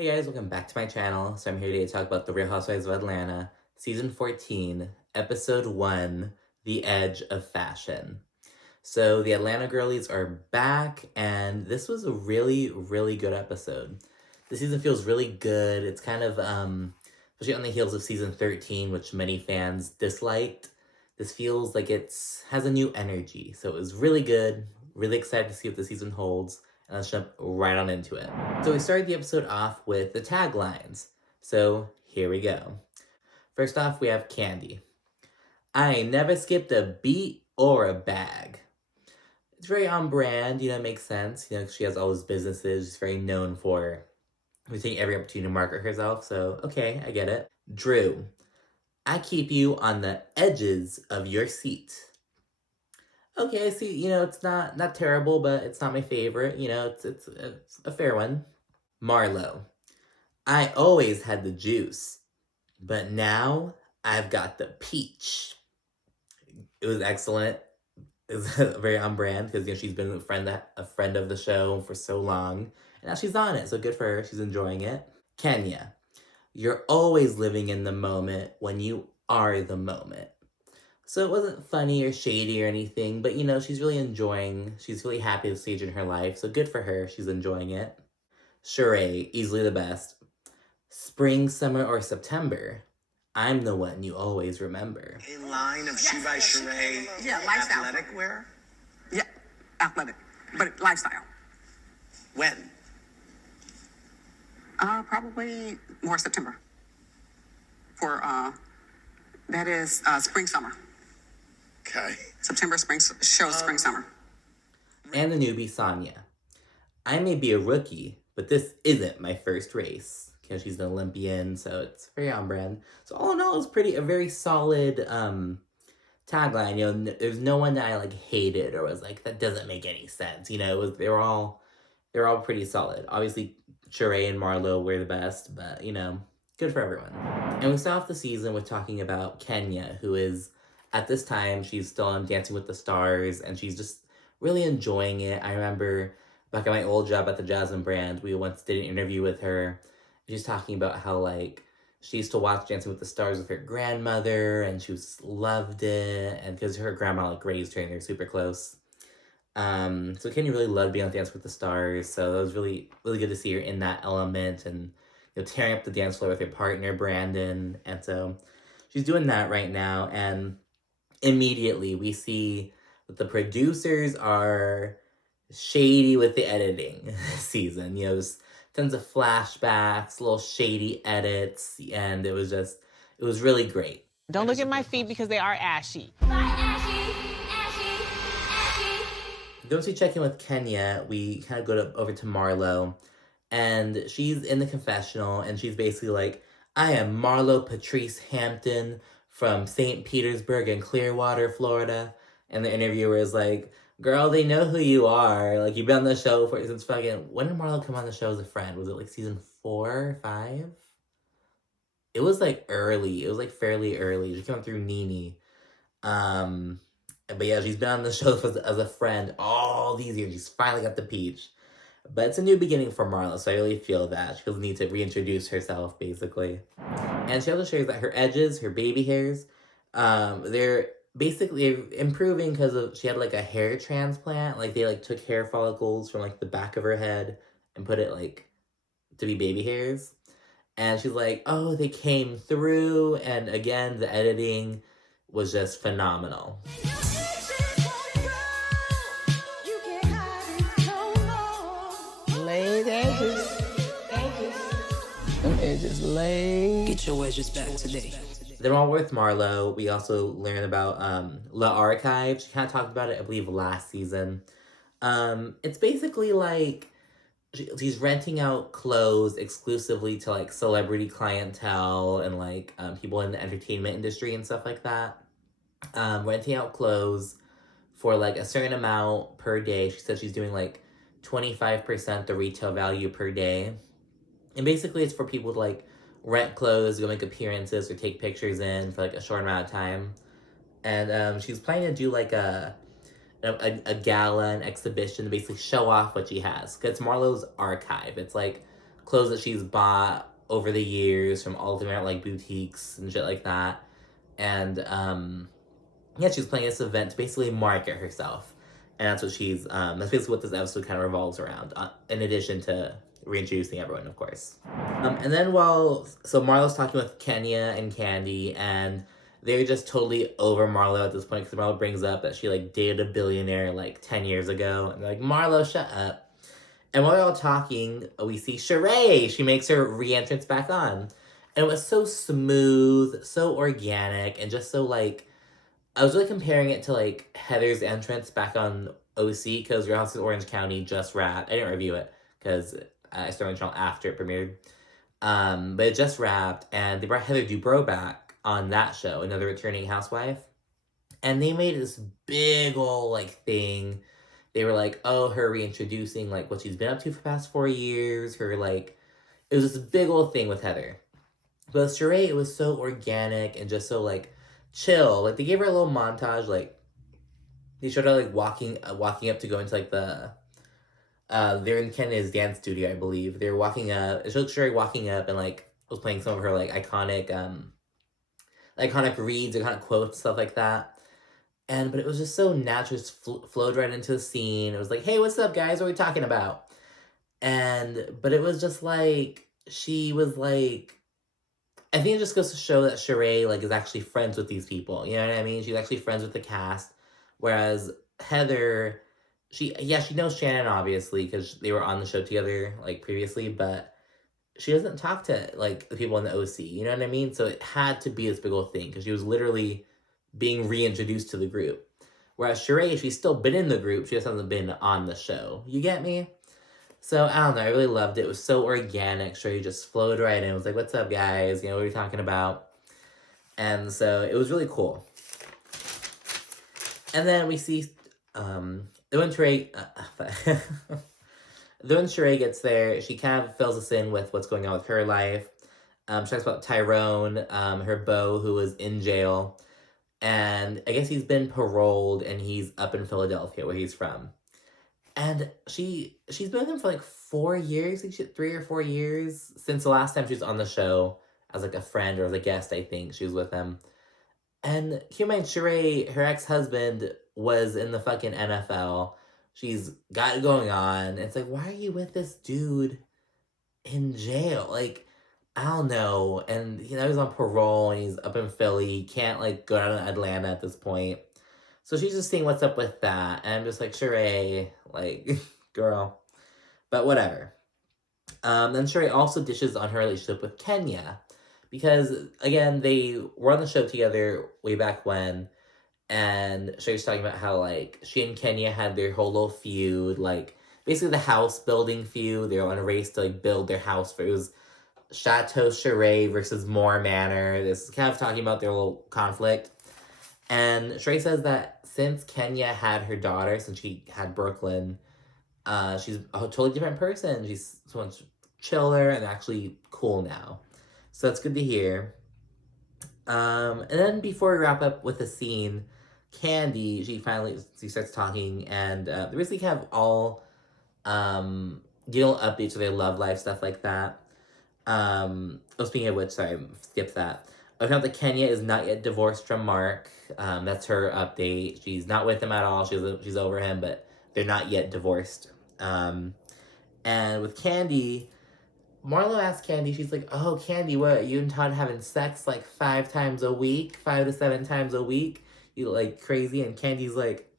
Hey guys, welcome back to my channel. So I'm here today to talk about The Real Housewives of Atlanta, Season 14, Episode 1, The Edge of Fashion. So the Atlanta girlies are back, and this was a really, really good episode. The season feels really good. It's kind of, especially on the heels of Season 13, which many fans disliked. This feels like has a new energy. So it was really good. Really excited to see what the season holds. And let's jump right on into it. So we started the episode off with the taglines. So here we go. First off, we have Kandi. I ain't never skipped a beat or a bag. It's very on brand, it makes sense. She has all those businesses. She's very known for taking every opportunity to market herself. So, okay, I get it. Drew. I keep you on the edges of your seat. Okay, I see, it's not terrible, but it's not my favorite. It's a fair one. Marlo. I always had the juice, but now I've got the peach. It was excellent. It was very on brand because she's been a friend of the show for so long, and now she's on it. So good for her. She's enjoying it. Kenya. You're always living in the moment when you are the moment. So it wasn't funny or shady or anything, but she's really happy at the stage in her life, so good for her, she's enjoying it. Shereé, easily the best. Spring, summer, or September, I'm the one you always remember. A line of She by Shereé, lifestyle. athletic wear? Yeah, athletic, but lifestyle. When? Probably more September. For, that is spring, summer. Okay. September, spring, spring, summer. And the newbie, Sanya. I may be a rookie, but this isn't my first race. She's an Olympian, so it's very on brand. So all in all, it's a very solid tagline. There's no one that I hated or was like, that doesn't make any sense. They were all pretty solid. Obviously, Shereé and Marlo were the best, but good for everyone. And we start off the season with talking about Kenya, who is, at this time, she's still on Dancing with the Stars, and she's just really enjoying it. I remember back at my old job at the Jasmine brand, we once did an interview with her. She's talking about how, she used to watch Dancing with the Stars with her grandmother, and she loved it, and because her grandma, raised her, and they're super close. So Kenya really loved being on Dance with the Stars, so it was really, really good to see her in that element, and tearing up the dance floor with her partner, Brandon, and so she's doing that right now, and immediately we see that the producers are shady with the editing this season. There's tons of flashbacks, little shady edits, and it was really great. Don't look at my feet because they are ashy. Once we check in with Kenya, we kind of go over to Marlo, and she's in the confessional, and she's basically like, I am Marlo Patrice Hampton from St. Petersburg and Clearwater, Florida. And the interviewer is like, girl, they know who you are. You've been on the show since when did Marlo come on the show as a friend? Was it season 4 or 5? It was early. It was fairly early. She came on through Nene. But yeah, she's been on the show as a friend all these years. She's finally got the peach. But it's a new beginning for Marlo, so I really feel that. She doesn't need to reintroduce herself, basically. And she also shares that her edges, her baby hairs, they're basically improving because she had a hair transplant. They took hair follicles from the back of her head and put it to be baby hairs. And she's like, oh, they came through. And again, the editing was just phenomenal. Laid edges. Them edges laid. Get your edges back today. Then while we're with Marlo, we also learn about Le'Archive. She kind of talked about it, I believe, last season. It's basically she's renting out clothes exclusively to celebrity clientele and people in the entertainment industry and stuff like that. Renting out clothes for a certain amount per day. She said she's doing 25% the retail value per day. And basically it's for people to rent clothes, go make appearances, or take pictures in for a short amount of time. And she's planning to do a gala, an exhibition to basically show off what she has. Because it's Marlo's archive. It's clothes that she's bought over the years from all different like boutiques and shit like that. And yeah, she's playing this event to basically market herself. And that's what that's basically what this episode kind of revolves around, in addition to reintroducing everyone, of course. And then so Marlo's talking with Kenya and Kandi, and they're just totally over Marlo at this point, because Marlo brings up that she, like, dated a billionaire, like, 10 years ago. And they're like, Marlo, shut up. And while they're all talking, we see Shereé. She makes her re-entrance back on. And it was so smooth, so organic, and just so, like, I was really comparing it to, like, Heather's entrance back on OC, because Real Housewives of Orange County just wrapped. I didn't review it, because I started the channel after it premiered. But it just wrapped, and they brought Heather Dubrow back on that show, another returning housewife. And they made this big ol', like, thing. They were like, oh, her reintroducing, like, what she's been up to for the past 4 years. Her, like, it was this big old thing with Heather. But with Shereé, it was so organic and just so, like, chill. Like, they gave her a little montage, like, they showed her, like, walking up to go into, like, they're in Kenya's dance studio, I believe. They were walking up, it showed Shereé walking up and, like, was playing some of her, like, iconic reads, iconic quotes, stuff like that. But it was just so natural, just flowed right into the scene. It was like, hey, what's up, guys? What are we talking about? But it was just like, she was like, I think it just goes to show that Shereé, like, is actually friends with these people. You know what I mean? She's actually friends with the cast. Whereas Heather, she knows Shannon, obviously, because they were on the show together, like, previously, but she doesn't talk to, like, the people in the OC. You know what I mean? So it had to be this big old thing, because she was literally being reintroduced to the group. Whereas Shereé, she's still been in the group, she just hasn't been on the show. You get me? So, I don't know, I really loved it. It was so organic. Shereé just flowed right in. It was like, what's up, guys? You know, what are we talking about? And so, it was really cool. And then we see, when Shereé gets there, she kind of fills us in with what's going on with her life. She talks about Tyrone, her beau, who was in jail. And I guess he's been paroled, and he's up in Philadelphia, where he's from. And she's been with him for, like, 4 years, like 3 or 4 years, since the last time she was on the show as, like, a friend or as a guest, I think. She was with him. And keep in mind, Shereé, her ex-husband, was in the fucking NFL. She's got it going on. It's like, why are you with this dude in jail? Like, I don't know. And, you know, he's on parole, and he's up in Philly. He can't, like, go down to Atlanta at this point. So she's just seeing what's up with that. And I'm just like, Shereé, like, girl. But whatever. Then Shereé also dishes on her relationship with Kenya. Because, again, they were on the show together way back when. And Shereé's talking about how, like, she and Kenya had their whole little feud. Like, basically the house building feud. They were on a race to, like, build their house. It was Chateau Shereé versus Moore Manor. This is kind of talking about their little conflict. And Shereé says that since Kenya had her daughter, since she had Brooklyn, she's a totally different person. She's so much chiller and actually cool now. So that's good to hear. And then before we wrap up with the scene, Kandi, she starts talking, and they basically have all deal updates of their love life, stuff like that. Speaking of which, sorry, skip that. I found that Kenya is not yet divorced from Mark. That's her update. She's not with him at all. She's over him, but they're not yet divorced. And with Kandi, Marlo asked Kandi, she's like, oh, Kandi, what, you and Todd having sex like 5 times a week? 5 to 7 times a week? You like crazy? And Candy's like,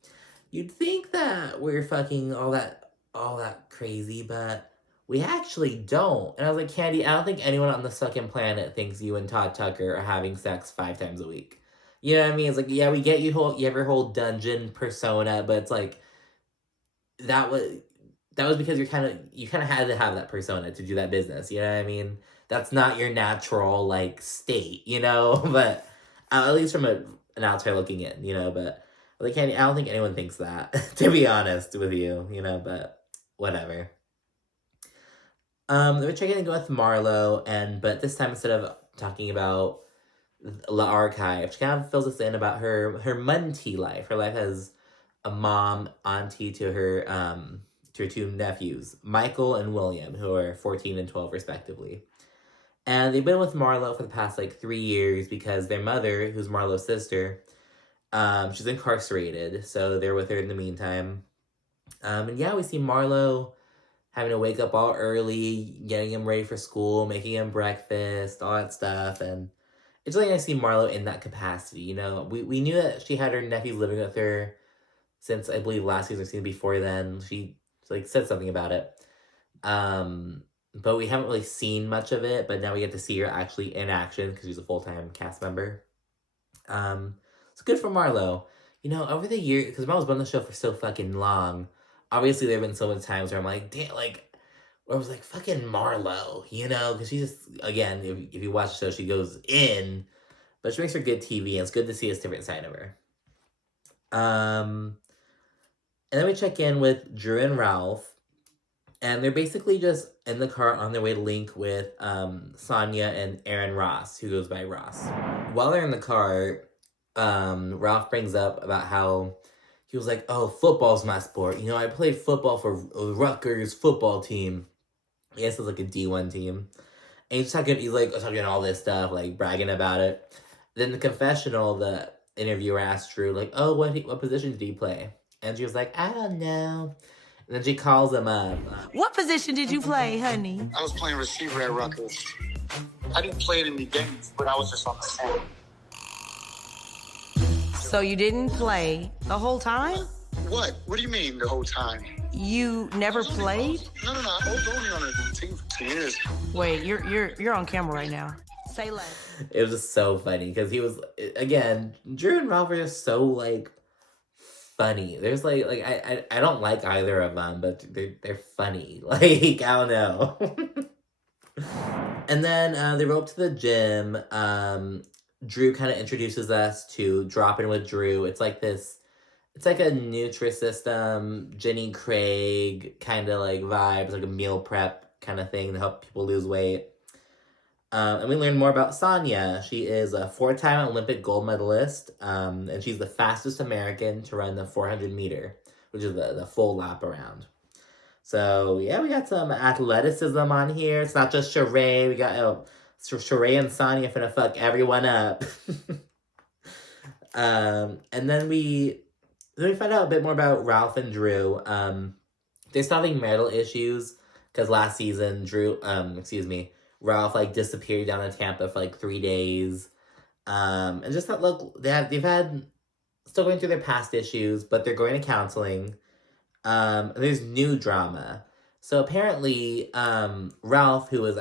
you'd think that we're fucking all that crazy, but we actually don't. And I was like, Kandi, I don't think anyone on the fucking planet thinks you and Todd Tucker are having sex 5 times a week. You know what I mean? It's like, yeah, we get you have your whole dungeon persona, but it's like, that was because you kind of had to have that persona to do that business. You know what I mean? That's not your natural, like, state, you know? But at least from an outsider looking in, you know? But like, I don't think anyone thinks that, to be honest with you, you know? But whatever. We're checking in with Marlo, but this time, instead of talking about Le'Archive, she kind of fills us in about her Munty life. Her life as a mom, auntie to her to her two nephews, Michael and William, who are 14 and 12 respectively. And they've been with Marlo for the past 3 years because their mother, who's Marlo's sister, she's incarcerated, so they're with her in the meantime. And yeah, we see Marlo having to wake up all early, getting him ready for school, making him breakfast, all that stuff. And it's really nice to see Marlo in that capacity. We knew that she had her nephews living with her since, I believe, last season or season before then. She said something about it. But we haven't really seen much of it, but now we get to see her actually in action because she's a full-time cast member. It's good for Marlo. Over the years, because Marlo's been on the show for so fucking long, obviously there have been so many times where I'm like, damn, where I was like, fucking Marlo, because she just, again, if you watch the show, she goes in, but she makes for good TV, and it's good to see this different side of her. And then we check in with Drew and Ralph, and they're basically just in the car on their way to link with Sanya and Aaron Ross, who goes by Ross. While they're in the car, Ralph brings up about how he was like, oh, football's my sport. I played football for Rutgers football team. I guess it's a D1 team. And he's talking all this stuff, bragging about it. Then the confessional, the interviewer asked Drew, oh, what position did he play? And she was like, I don't know. And then she calls him up. What position did you play, honey? I was playing receiver at Rutgers. I didn't play it in the games, but I was just on the field. So you didn't play the whole time? What? What do you mean the whole time? You never played? No. I was only on a team for 2 years. Wait, you're on camera right now. Say less. It was just so funny because he was, again, Drew and Ralph are just so funny. There's I don't like either of them, but they're funny. I don't know. And then they roll up to the gym. Drew kind of introduces us to Drop In with Drew. It's like a Nutrisystem, Jenny Craig kind of vibe. It's like a meal prep kind of thing to help people lose weight. And we learn more about Sanya. She is a 4-time Olympic gold medalist, and she's the fastest American to run the 400 meter, which is the full lap around. So yeah, we got some athleticism on here. It's not just Shereé. We got Shereé and Sanya finna fuck everyone up. And then we find out a bit more about Ralph and Drew. They're still having marital issues because last season Ralph disappeared down in Tampa for 3 days. And just that look, they've had still going through their past issues, but they're going to counseling. And there's new drama. So apparently, Ralph, who is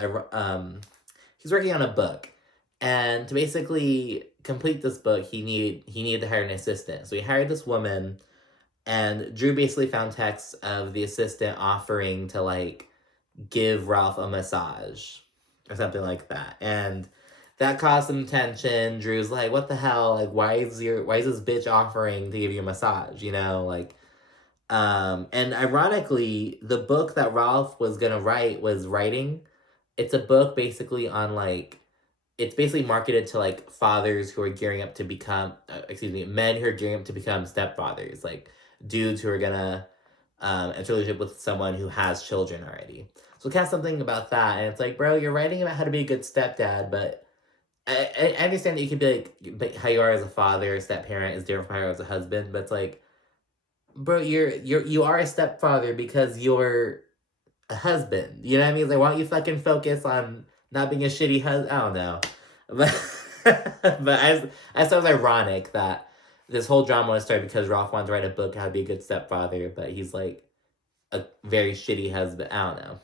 he's working on a book, and to basically complete this book, he needed to hire an assistant. So he hired this woman, and Drew basically found texts of the assistant offering to give Ralph a massage or something like that, and that caused some tension. Drew's like, "What the hell? Why is this bitch offering to give you a massage?" And ironically, the book that Ralph was gonna writing. It's a book basically on it's basically marketed to fathers who are gearing up to become, men who are gearing up to become stepfathers, dudes who are gonna enter a relationship with someone who has children already. So kind of something about that, and it's bro, you're writing about how to be a good stepdad, but I understand that you could be how you are as a father, a step-parent is different from how you are as a husband, but it's bro, you are a stepfather because you're a husband. You know what I mean? Why don't you fucking focus on not being a shitty husband? I don't know. But I thought it was ironic that this whole drama was started because Ralph wanted to write a book how to be a good stepfather, but he's a very shitty husband. I don't know.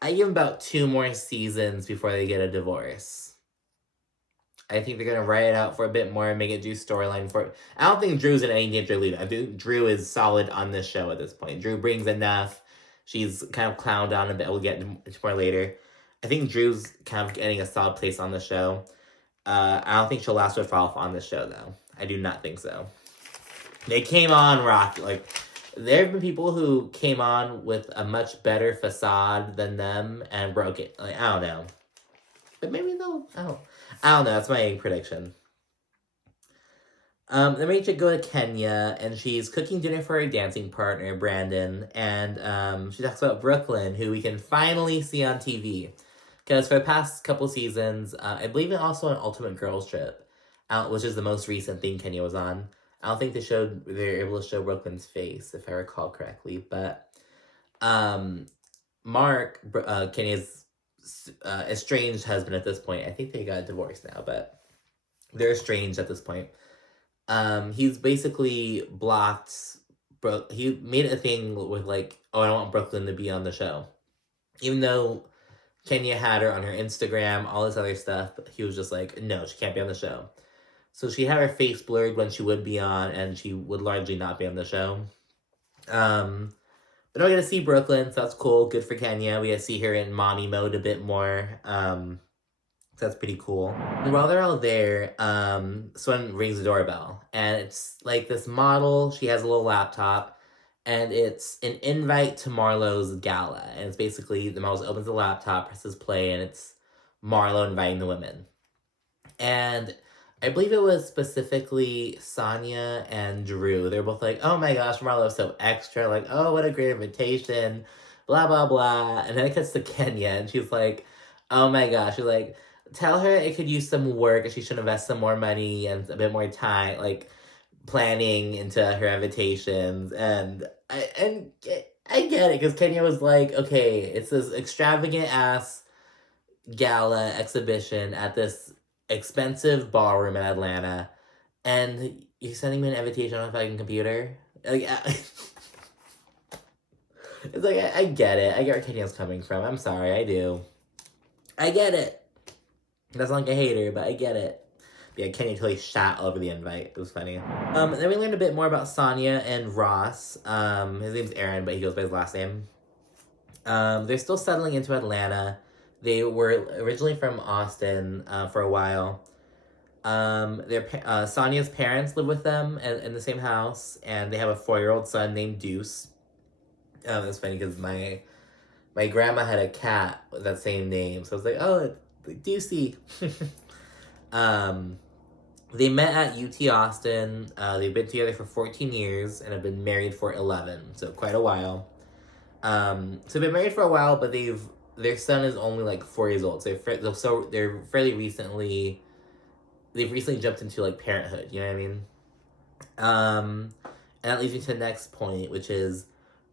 I give him about 2 more seasons before they get a divorce. I think they're going to write it out for a bit more and make it Drew's storyline for it. I don't think Drew's in any danger of leaving. I think Drew is solid on this show at this point. Drew brings enough. She's kind of clowned on a bit. We'll get into more later. I think Drew's kind of getting a solid place on the show. I don't think she'll last with Ralph on the show, though. I do not think so. They came on rock. There have been people who came on with a much better facade than them and broke it. I don't know. But maybe they'll... I don't know. That's my prediction. Then we should go to Kenya, and she's cooking dinner for her dancing partner, Brandon, and she talks about Brooklyn, who we can finally see on TV. Because for the past couple seasons, I believe it also on Ultimate Girls Trip, which is the most recent thing Kenya was on. I don't think they were able to show Brooklyn's face, if I recall correctly, but Mark, Kenya's estranged husband at this point, I think they got divorced now, but they're estranged at this point. He's basically blocked. He made a thing with like, oh, I don't want Brooklyn to be on the show, even though Kenya had her on her Instagram, all this other stuff. But he was just like, no, she can't be on the show. So she had her face blurred when she would be on, and she would largely not be on the show. But we're gonna see Brooklyn, so that's cool. Good for Kenya. We gotta see her in mommy mode a bit more. So that's pretty cool. And while they're all there, someone rings the doorbell. And it's like this model. She has a little laptop. And it's an invite to Marlo's gala. And it's basically, the model opens the laptop, presses play, and it's Marlo inviting the women. And I believe it was specifically Sanya and Drew. They're both like, oh my gosh, Marlo's so extra. Like, oh, what a great invitation. Blah, blah, blah. And then it gets to Kenya. And she's like, oh my gosh. She's like, tell her it could use some work and she should invest some more money and a bit more time, like planning into her invitations. And I get it, because Kenya was like, okay, it's this extravagant ass gala exhibition at this expensive ballroom in Atlanta, and you're sending me an invitation on a fucking computer? Like, it's like, I get it. I get where Kenya's coming from. I'm sorry, I do. I get it. That's not like a hater, but I get it. But yeah, Kenya totally shot all over the invite. It was funny. Then we learned a bit more about Sanya and Ross. His name's Aaron, but he goes by his last name. They're still settling into Atlanta. They were originally from Austin for a while. Sanya's parents live with them in the same house, and they have a 4-year-old son named Deuce. It's funny because my grandma had a cat with that same name, so I was like, oh, it's Deucey. They met at UT Austin. They've been together for 14 years and have been married for 11, so quite a while. So they've been married for a while, but their son is only like 4 years old, so they're fairly recently. They've recently jumped into like parenthood. You know what I mean? And that leads me to the next point, which is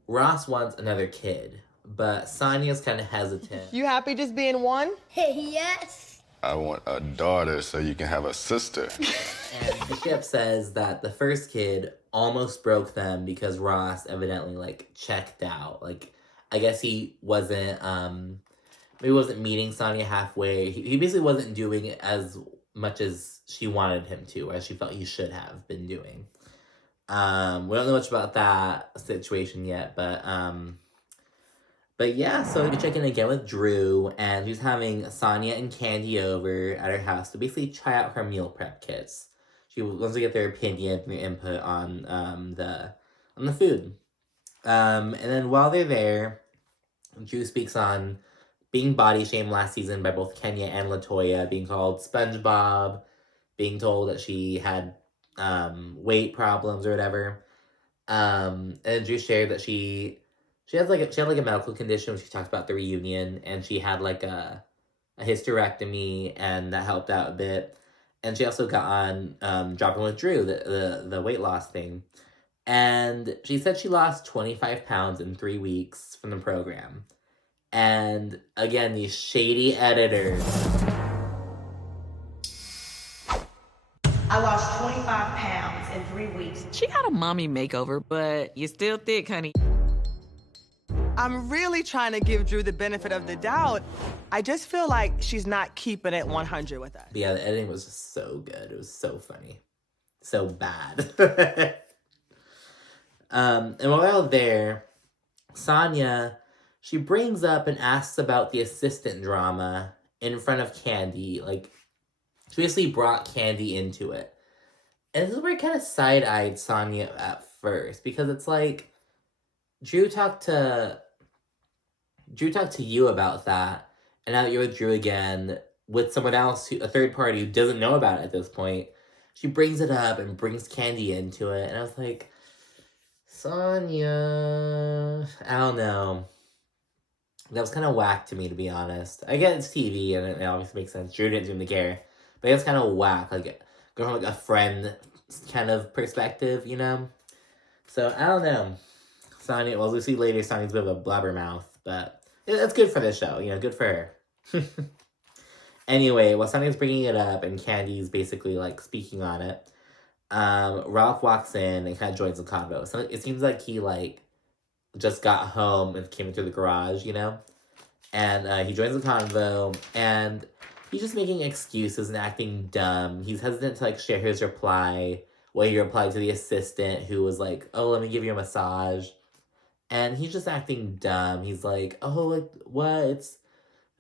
Ross wants another kid, but Sanya's kind of hesitant. You happy just being one? Yes. I want a daughter so you can have a sister. And Bishop says that the first kid almost broke them because Ross evidently like checked out. Like, I guess he wasn't maybe wasn't meeting Sanya halfway. He basically wasn't doing as much as she wanted him to, as she felt he should have been doing. We don't know much about that situation yet, but yeah, so we check in again with Drew, and she's having Sanya and Kandi over at her house to basically try out her meal prep kits. She wants to get their opinion and their input on the food. And then while they're there, Drew speaks on being body shamed last season by both Kenya and LaToya, being called SpongeBob, being told that she had weight problems or whatever. And Drew shared that she had a medical condition when she talked about the reunion, and she had like a hysterectomy, and that helped out a bit. And she also got on Dropping with Drew, the weight loss thing. And she said she lost 25 pounds in 3 weeks from the program. And again, these shady editors. I lost 25 pounds in 3 weeks. She got a mommy makeover, but you're still thick, honey. I'm really trying to give Drew the benefit of the doubt. I just feel like she's not keeping it 100 with us. But yeah, the editing was just so good. It was so funny. So bad. And while there, Sanya, she brings up and asks about the assistant drama in front of Kandi. Like, she basically brought Kandi into it. And this is where I kind of side-eyed Sanya at first, because it's like, Drew talked to you about that, and now that you're with Drew again, with someone else, a third party who doesn't know about it at this point, she brings it up and brings Kandi into it. And I was like, Sanya, I don't know. That was kind of whack to me, to be honest. I get it's TV, and it obviously makes sense. Drew didn't seem to care. But it's kind of whack, like, going from, like, a friend kind of perspective, you know? So, I don't know. Sanya, well, we'll see later, Sanya's a bit of a blabbermouth, but it's good for the show, you know, good for her. Anyway, while Sanya's bringing it up, and Kandi's basically, like, speaking on it, Ralph walks in and kind of joins the convo. So it seems like he, like, just got home and came into the garage, you know? And he joins the convo, and he's just making excuses and acting dumb. He's hesitant to, like, share his reply. Well, he replied to the assistant who was like, oh, let me give you a massage. And he's just acting dumb. He's like, oh, like, what? It's,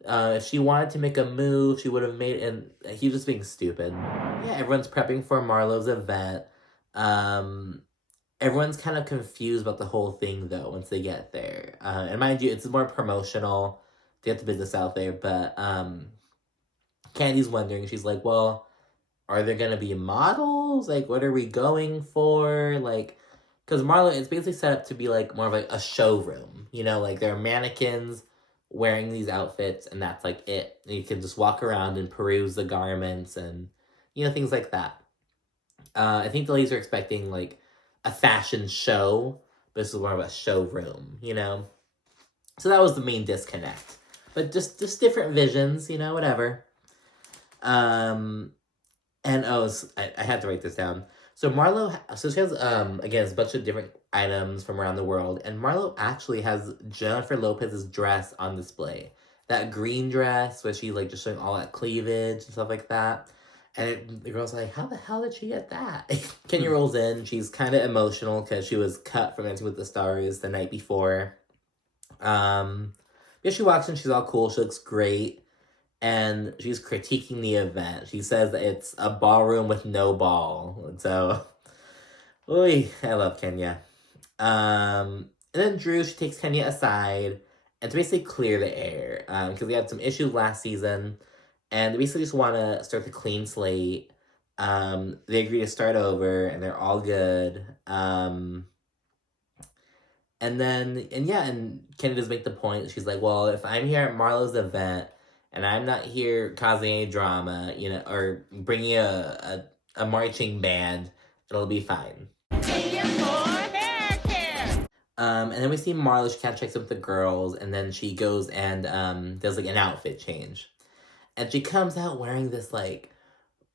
if she wanted to make a move, she would have made it. And he's just being stupid. Yeah, everyone's prepping for Marlo's event. Everyone's kind of confused about the whole thing, though, once they get there. And mind you, it's more promotional to get the business out there. But Kandi's wondering. She's like, well, are there going to be models? Like, what are we going for? Like, because Marlo, it's basically set up to be, like, more of, like, a showroom. You know, like, there are mannequins wearing these outfits, and that's, like, it. You can just walk around and peruse the garments and, you know, things like that. I think the ladies are expecting, like, a fashion show, but this is more of a showroom, you know? So that was the main disconnect. But just different visions, you know, whatever. And, I had to write this down. So Marlo, so she has, again, it's a bunch of different items from around the world, and Marlo actually has Jennifer Lopez's dress on display. That green dress, where she's, like, just showing all that cleavage and stuff like that. And the girl's like, how the hell did she get that? Kenya rolls in. She's kind of emotional because she was cut from Dancing with the Stars the night before. She walks in. She's all cool. She looks great. And she's critiquing the event. She says that it's a ballroom with no ball. And so, I love Kenya. And then Drew, she takes Kenya aside and to basically clear the air. Because we had some issues last season. And they basically just want to start the clean slate. They agree to start over, and they're all good. And Kenny does make the point. She's like, well, if I'm here at Marlo's event, and I'm not here causing any drama, you know, or bringing a marching band, it'll be fine. And then we see Marlo, she kind of checks up with the girls, and then she goes and does, like, an outfit change. And she comes out wearing this, like,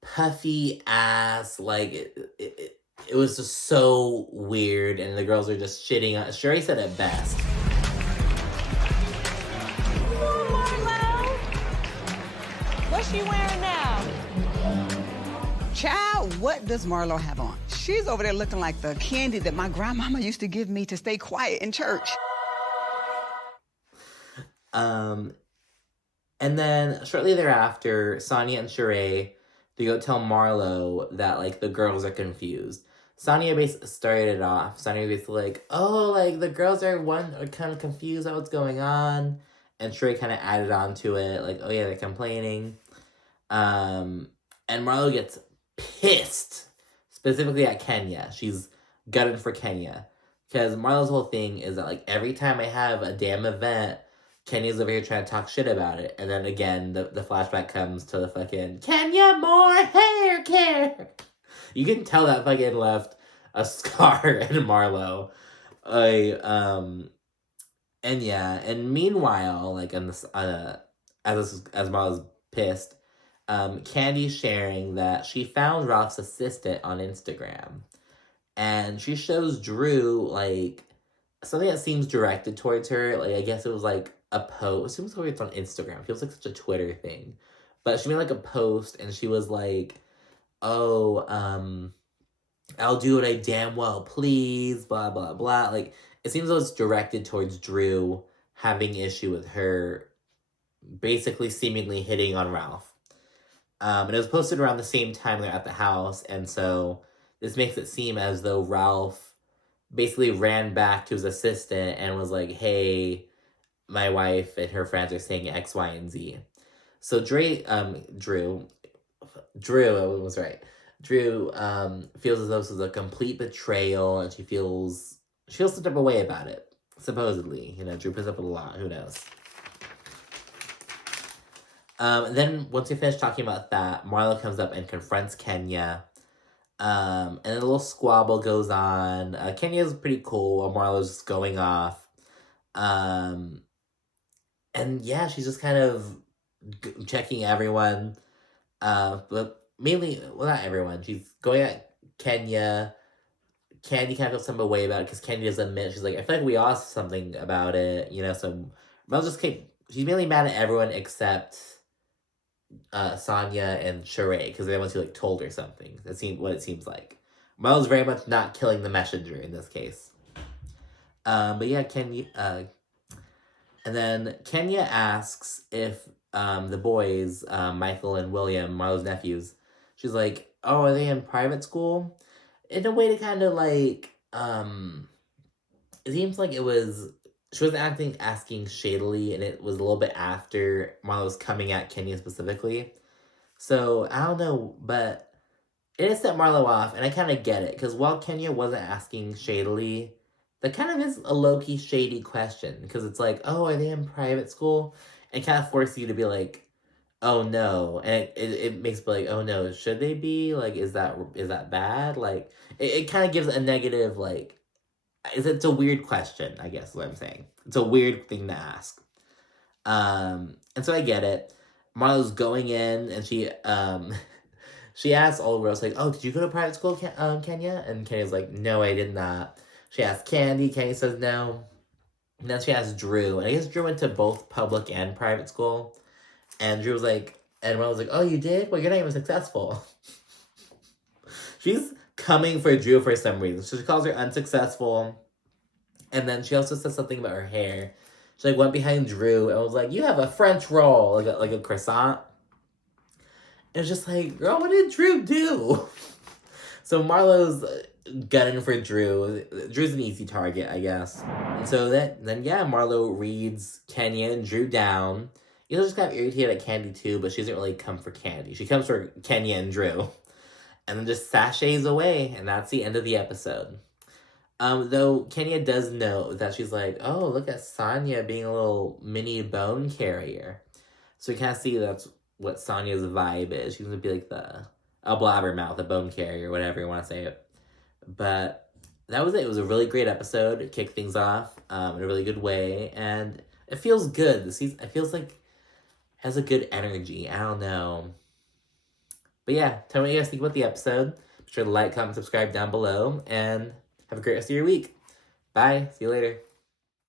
puffy ass, like, it was just so weird, and the girls are just shitting on. Shereé said it best. Marlo! What's she wearing now? Child, what does Marlo have on? She's over there looking like the candy that my grandmama used to give me to stay quiet in church. And then, shortly thereafter, Sanya and Shereé, they go tell Marlo that, like, the girls are confused. Sanya basically started it off. Sanya was basically like, oh, like, the girls are kind of confused about what's going on. And Shereé kind of added on to it, like, oh, yeah, they're complaining. And Marlo gets pissed, specifically at Kenya. She's gutted for Kenya. Because Marlo's whole thing is that, like, every time I have a damn event, Kenya's over here trying to talk shit about it. And then again, the flashback comes to the fucking, Kenya, more hair care. You can tell that fucking left a scar in Marlo. And meanwhile, like, on this, as Marlo's pissed, Kandi's sharing that she found Ralph's assistant on Instagram. And she shows Drew, like, something that seems directed towards her. Like, I guess it was, like, a post. It seems like it's on Instagram. It feels like such a Twitter thing. But she made, like, a post, and she was like, oh, I'll do what I damn well please, blah, blah, blah. Like, it seems like it's directed towards Drew having issue with her basically seemingly hitting on Ralph. And it was posted around the same time they're at the house, and so this makes it seem as though Ralph basically ran back to his assistant and was like, hey, my wife and her friends are saying X, Y, and Z. So Drew, I was right. Drew feels as though this is a complete betrayal, and she feels some type of way about it. Supposedly, Drew puts up with a lot. Who knows? Then once we finish talking about that, Marlo comes up and confronts Kenya. And then a little squabble goes on. Kenya's pretty cool while Marlo's just going off. And yeah, she's just kind of checking everyone. But mainly, well, not everyone. She's going at Kenya. Kandi kind of feels some way about it because Kandi doesn't admit. She's like, I feel like we all said something about it, So Marlo just she's mainly mad at everyone except Sanya and Shereé because they're the ones who told her something. That's what it seems like. Marlo's very much not killing the messenger in this case. But yeah, Kenya. And then Kenya asks if the boys, Michael and William, Marlo's nephews, she's like, oh, are they in private school? In a way to kind of it seems like it was, she wasn't asking shadily, and it was a little bit after Marlo was coming at Kenya specifically. So, I don't know, but it has set Marlo off, and I kind of get it, because while Kenya wasn't asking shadily, that kind of is a low-key shady question, because it's like, oh, are they in private school? And kind of forces you to be like, oh no, and it makes me like, oh no, should they be? Is that bad? It kind of gives a negative, it's a weird question, I guess is what I'm saying. It's a weird thing to ask. And so I get it. Marlo's going in, and she asks all the girls, oh, did you go to private school, Kenya? And Kenya's like, no, I did not. She asks Kandi. Kandi says no. And then she asks Drew. And I guess Drew went to both public and private school. And Drew was like, and Marlo was like, oh, you did? Well, you're not even successful. She's coming for Drew for some reason. So she calls her unsuccessful. And then she also says something about her hair. She went behind Drew and was like, you have a French roll, like a croissant. And it's just like, girl, what did Drew do? So Marlo's gunning for Drew. Drew's an easy target, I guess. And so then Marlo reads Kenya and Drew down. She's just kind of irritated at Kandi too, but she doesn't really come for Kandi. She comes for Kenya and Drew. And then just sashays away, and that's the end of the episode. Though Kenya does know that she's like, oh, look at Sanya being a little mini bone carrier. So we kind of see that's what Sanya's vibe is. She's going to be like a blabbermouth, a bone carrier, whatever you want to say it. But that was it. It was a really great episode. It kicked things off in a really good way. And it feels good. It feels like it has a good energy. I don't know. But yeah, tell me what you guys think about the episode. Be sure to like, comment, subscribe down below. And have a great rest of your week. Bye. See you later.